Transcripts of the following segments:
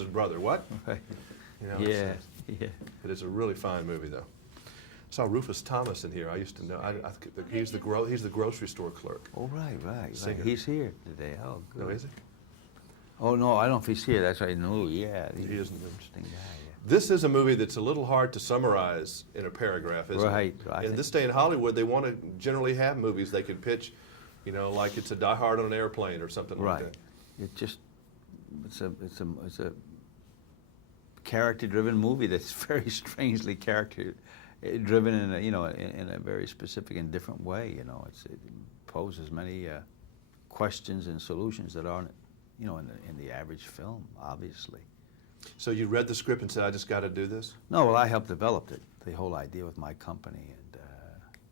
his brother. What? Right. You know, Yeah, yeah. But it's a really fine movie, though. I saw Rufus Thomas in here. I used to know. He's the grocery store clerk. Oh, right. Singer. He's here today. Oh, good. No, is he? Oh, no, I don't know if he's here. That's right. No, yeah. He He's isn't. an interesting guy, yeah. This is a movie that's a little hard to summarize in a paragraph, isn't Right, it? right. In this day in Hollywood, they want to generally have movies they can pitch, you know, like it's a Die Hard on an airplane or something like that. It just, it's a character-driven movie that's very strangely character-driven in a, you know, in a very specific and different way. You know, it poses many questions and solutions that aren't, you know, in the average film, obviously. So you read the script and said, I just got to do this? No, well, I helped develop it, the whole idea with my company, and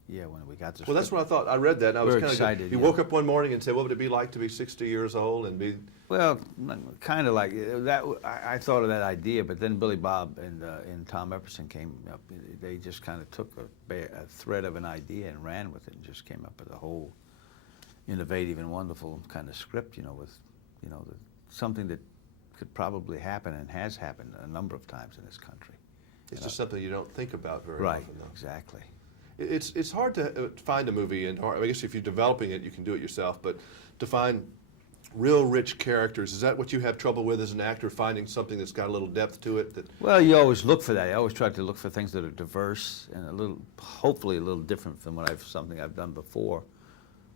yeah, when we got the script. Well, that's what I thought. I read that, and I was We were kind of excited, You yeah. woke up one morning and said, what would it be like to be 60 years old and be... Well, kind of like that. I thought of that idea, but then Billy Bob and Tom Epperson came up. They just kind of took a thread of an idea and ran with it, and just came up with a whole innovative and wonderful kind of script. You know, with something that could probably happen and has happened a number of times in this country. It's just something you don't think about very Right, often, though. exactly. It's hard to find a movie, and I guess if you're developing it, you can do it yourself, but to find real rich characters, is that what you have trouble with as an actor, finding something that's got a little depth to it? Well, you always look for that. I always try to look for things that are diverse and a little, hopefully a little different from something I've done before.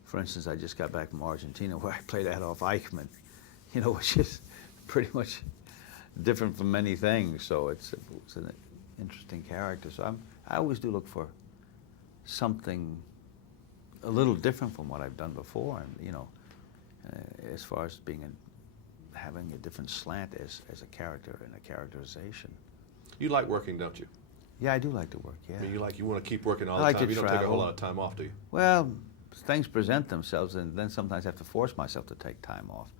For instance, I just got back from Argentina where I played Adolf Eichmann, you know, which is pretty much different from many things. So it's an interesting character. So I always do look for something a little different from what I've done before, and you know, as far as having a different slant as a character and a characterization. You like working, don't you? Yeah, I do like to work. Yeah. I mean, you want to keep working all I the like time. to You don't take a whole travel. lot of time off, do you? Well, things present themselves, and then sometimes I have to force myself to take time off.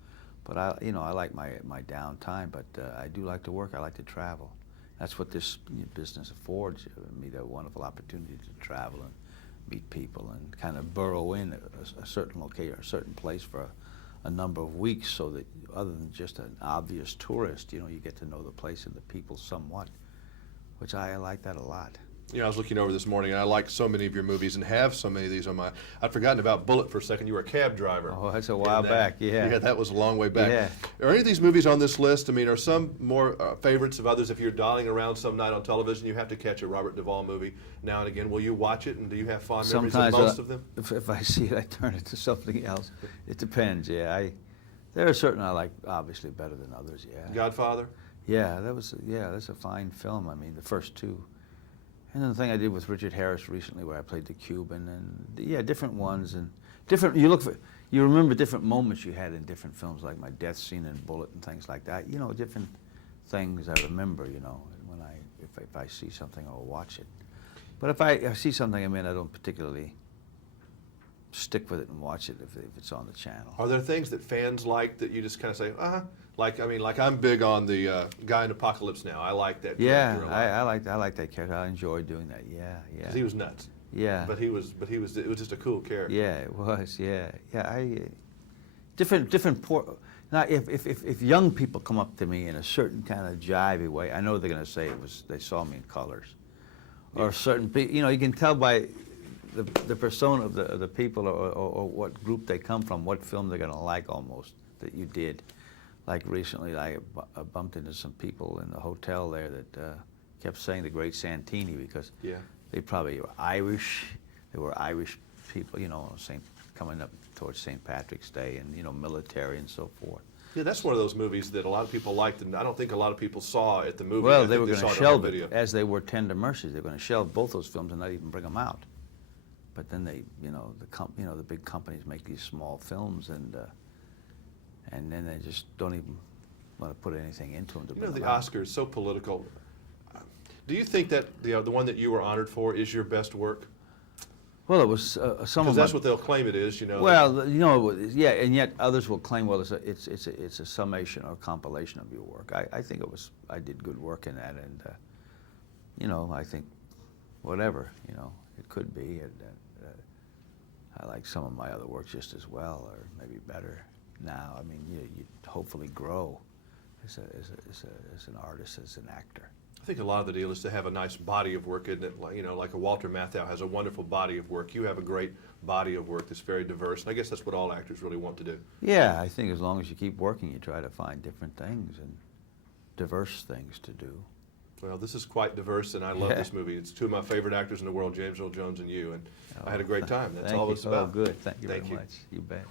But I like my downtime. But I do like to work. I like to travel. That's what this business affords me, the wonderful opportunity to travel and meet people and kind of burrow in a certain location, a certain place for a number of weeks, so that other than just an obvious tourist, you know, you get to know the place and the people somewhat, which I like that a lot. You know, I was looking over this morning, and I like so many of your movies and have so many of these on my... I'd forgotten about Bullet for a second. You were a cab driver. Oh, that's a while back, yeah. Yeah, that was a long way back. Yeah. Are any of these movies on this list, I mean, are some more favorites of others? If you're dialing around some night on television, you have to catch a Robert Duvall movie now and again. Will you watch it, and do you have fond memories of most of them? If I see it, I turn it to something else. It depends, yeah. There are certain I like, obviously, better than others, yeah. Godfather? Yeah, that's a fine film. I mean, the first two. And then the thing I did with Richard Harris recently, where I played the Cuban, and yeah, different ones and different. You remember different moments you had in different films, like my death scene in Bullet and things like that. You know, different things I remember. You know, when if I see something, I'll watch it. But if I see something, I mean, I don't particularly stick with it and watch it if it's on the channel. Are there things that fans like that you just kind of say, like I'm big on the guy in Apocalypse Now. I like that character a lot. I like that character. I enjoy doing that. Yeah. Because he was nuts. Yeah. But it was just a cool character. Yeah, it was. Yeah. Now, if young people come up to me in a certain kind of jivey way, I know they're going to say they saw me in Colors, or certain people. You know, you can tell by the persona of the people or what group they come from, what film they're going to like almost that you did. Like recently, I bumped into some people in the hotel there that kept saying the Great Santini because they probably were Irish. They were Irish people, you know, coming up towards St. Patrick's Day and, you know, military and so forth. Yeah, that's one of those movies that a lot of people liked, and I don't think a lot of people saw at the movie. Well, they were going to shelve it, as they were Tender Mercies. They were going to shelve both those films and not even bring them out. But then they, you know, the big companies make these small films, and then they just don't even want to put anything into them. You know, the Oscars, so political. Do you think that the one that you were honored for is your best work? Well, it was some of Because that's what they'll claim it is, you know. Well, you know, yeah, and yet others will claim, well, it's a summation or compilation of your work. I think I did good work in that, and you know, I think whatever, you know, it could be. And, I like some of my other work just as well, or maybe better now. I mean, you hopefully grow as an artist, as an actor. I think a lot of the deal is to have a nice body of work, isn't it? Like, you know, like a Walter Matthau has a wonderful body of work. You have a great body of work that's very diverse, and I guess that's what all actors really want to do. Yeah, I think as long as you keep working, you try to find different things and diverse things to do. Well, this is quite diverse, and I love this movie. It's two of my favorite actors in the world, James Earl Jones and you, and I had a great time. That's all it's about. Oh, good. Thank you Thank very you. much. You bet.